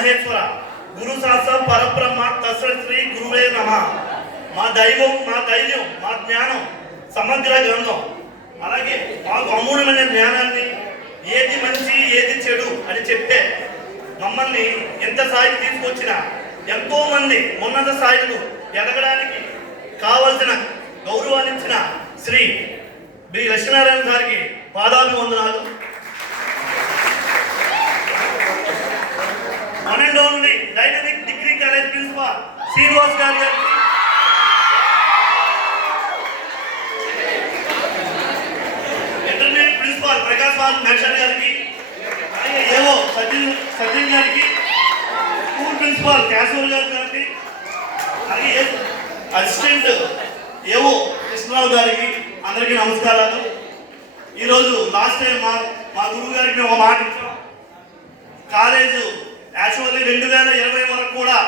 మహేశ్వర. గురు శాస్త్ర పరబ్రహ్మ తస్ర శ్రీ గురువే నమ. మా దైవం మా ధైర్యం మా జ్ఞానం సమగ్ర గ్రంథం. అలాగే మాకు అమూల్యమైన జ్ఞానాన్ని ఏది మంచి ఏది చెడు అని చెప్తే మమ్మల్ని ఎంత స్థాయికి తీసుకొచ్చిన ఎంతో మంది ఉన్నత స్థాయిలు ఎదగడానికి కావలసిన గౌరవాన్నిచ్చిన శ్రీ బి లక్ష్మీనారాయణ గారికి పాదాభివందనాలు. One and only dynamic degree college principal Srinivas గారి గారికి ఇంటర్మీడియట్ ప్రిన్సిపాల్ ప్రకాశ్ బాల్ మేషన్ గారికి అలాగే ఏవో సచిన్ సచిన్ గారికి స్కూల్ ప్రిన్సిపాల్ క్యాసూర్ గారి గారికి అలాగే అసిస్టెంట్ ఏవో కృష్ణరావు గారికి అందరికీ నమస్కారాలు. ఈరోజు లాస్ట్ టైం మా మా గురువు గారికి మేము ఒక మాట ఇచ్చాం. రెండు వేల ఇరవై వరకు కూడా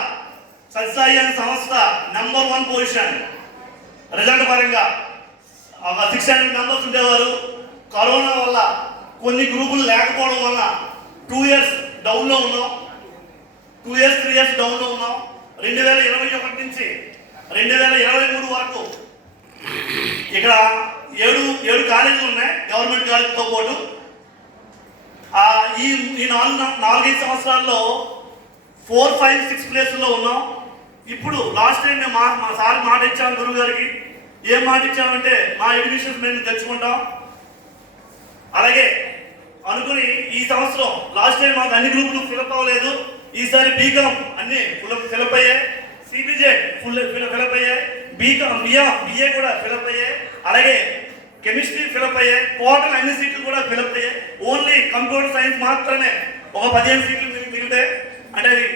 సత్సాయి అనే సంస్థ నెంబర్ వన్ పొజిషన్ రిజల్ట్ పరంగా సిక్స్ హండ్రెడ్ మెంబర్స్ ఉండేవారు. కరోనా వల్ల కొన్ని గ్రూపులు లేకపోవడం వల్ల టూ ఇయర్స్ డౌన్లో ఉన్నాం. టూ ఇయర్స్ త్రీ ఇయర్స్ డౌన్లో ఉన్నాం. రెండు వేల ఇరవై ఒకటి నుంచి రెండు వేల ఇరవై మూడు వరకు ఇక్కడ ఏడు ఏడు కాలేజీలు ఉన్నాయి గవర్నమెంట్ కాలేజీతో పాటు. ఈ ఈ నాలుగు నాలుగైదు సంవత్సరాల్లో ఫోర్ ఫైవ్ సిక్స్ ప్లేసుల్లో ఉన్నాం. ఇప్పుడు లాస్ట్ టైం మేము మా మా సార్ మాట ఇచ్చాం గురువు గారికి. ఏం మాట ఇచ్చామంటే మా ఎడ్యుకేషన్ మేము తెచ్చుకుంటాం. అలాగే అనుకుని ఈ సంవత్సరం లాస్ట్ టైం మాకు అన్ని గ్రూపులు ఫిలప్ అవ్వలేదు. ఈసారి బీకామ్ అన్ని ఫుల్ ఫిలప్ అయ్యాయి. సిబిజే ఫుల్ ఫిలప్ అయ్యాయి. బీకామ్ బియా బిఏ కూడా ఫిలప్ అయ్యాయి. అలాగే కెమిస్ట్రీ ఫిలప్ అయ్యాయి. టోటల్ అన్ని సీట్లు కూడా ఫిలప్ అయ్యాయి. ఓన్లీ కంప్యూటర్ సైన్స్ మాత్రమే ఒక పదిహేను సీట్లు మిగిలితే అంటే అవి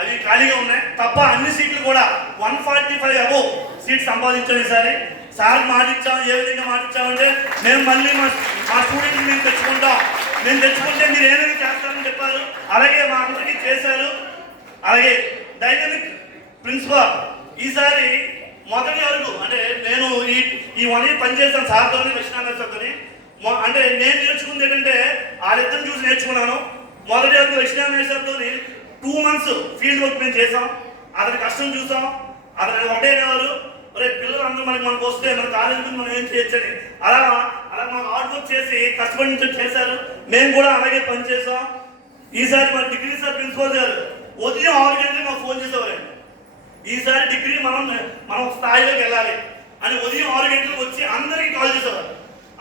అవి ఖాళీగా ఉన్నాయి. తప్ప అన్ని సీట్లు కూడా one forty five above seat సంపాదించాం ఈసారి. సార్ మాటిచ్చాం ఏ విధంగా మాటిచ్చామంటే మేము మళ్ళీ మా మా స్టూడెంట్ని మేము తెచ్చుకుంటాం. మేము తెచ్చుకుంటే మీరు ఏమైనా చేస్తారని చెప్పారు. అలాగే మా అందరికీ చేశారు. అలాగే డైనమిక్ ప్రిన్సిపాల్ ఈసారి మొదటి వరకు అంటే నేను ఈ ఈ వన్ ఇయర్ పనిచేస్తాను సార్తో విశ్వనాథ్ సార్తో అంటే నేను నేర్చుకుంది ఏంటంటే వాళ్ళిద్దరిని చూసి నేర్చుకున్నాను. మొదటి వరకు Viswanath two months field work మేము చేసాం అతని కష్టం చూసాం అతను ఒకటే అనేవారు ఒరే పిల్లలు అందరూ మనకి మనకు వస్తే మన కాలేజీ మనం ఏం చేయొచ్చని? అలా అలా మాకు హార్డ్ వర్క్ చేసి కష్టపడి నుంచి చేశారు. మేము కూడా అలాగే పనిచేసాం ఈసారి మన డిగ్రీ సార్ ప్రిన్సిపల్ గారు ఉదయం ఆరు గంటలకు మాకు ఫోన్ చేసేవారండి. ఈసారి డిగ్రీ మనం మనం స్థాయిలోకి వెళ్ళాలి. అని ఉదయం ఆరు గంటలకు వచ్చి అందరికీ కాల్ చేసేవారు.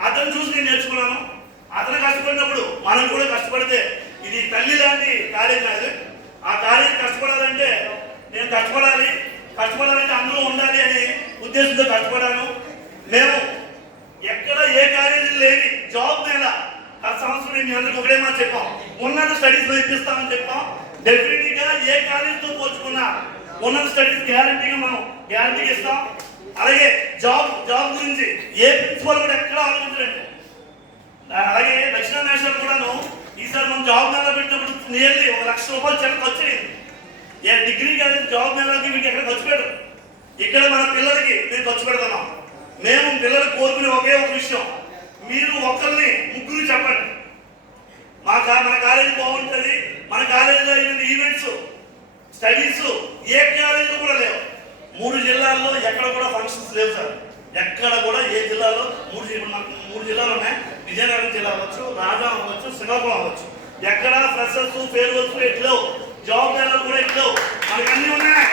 అతను చూసి నేను నేర్చుకున్నాను. అతను కష్టపడినప్పుడు మనం కూడా కష్టపడితే ఇది తల్లి లాంటి కాలేజ్ నాది ఆ కాలేజ్ కష్టపడాలంటే నేను కష్టపడాలి. కష్టపడాలంటే అందరూ ఉండాలి అని ఉద్దేశంతో కష్టపడాను. మేము ఎక్కడ ఏ కాలేజీ లేని జాబ్ మీద ఆ సంవత్సరం నేను మీ అందరికి ఒకటే మాట చెప్పాం. ఉన్నత స్టడీస్ నేర్పిస్తామని చెప్పాం. డెఫినెట్గా ఏ కాలేజీతో పోల్చుకున్నా ఉన్నత స్టడీస్ గ్యారంటీగా మనం గ్యారంటీ ఇస్తాం. అలాగే జాబ్ జాబ్ గురించి ఏ ప్రిన్సిపల్ కూడా ఎక్కడ ఆలోచించలేదు. అలాగే ఈసారి మనం జాబ్ మేళా పెట్టినప్పుడు నియర్లీ ఒక లక్ష రూపాయలు చాలా ఖర్చు అయింది ఏ డిగ్రీ కానీ జాబ్ మేళాకి మీకు ఎక్కడ ఖర్చు పెట్టరు. ఇక్కడ మన పిల్లలకి మేము ఖర్చు పెడుతున్నాం మేము పిల్లలు కోరుకునే ఒకే ఒక విషయం. మీరు ఒకరిని ముగ్గురు చెప్పండి. మా కా మన కాలేజీ బాగుంటుంది మన కాలేజీలో అయిన ఈవెంట్స్ స్టడీస్ ఏ కాలేజీలో కూడా లేవు. మూడు జిల్లాల్లో ఎక్కడ కూడా ఫంక్షన్స్ లేవు సార్. ఎక్కడ కూడా ఏ జిల్లాలో మూడు జిల్లా మూడు జిల్లాలు ఉన్నాయి. విజయనగరం జిల్లా అవ్వచ్చు రాజా అవ్వచ్చు శ్రీకాకుళం అవ్వచ్చు. ఎక్కడ ఫ్రెషర్స్ ఫేర్వెల్స్ ఎట్లు జాబ్ కూడా ఎట్లు మనకి అన్నీ ఉన్నాయి.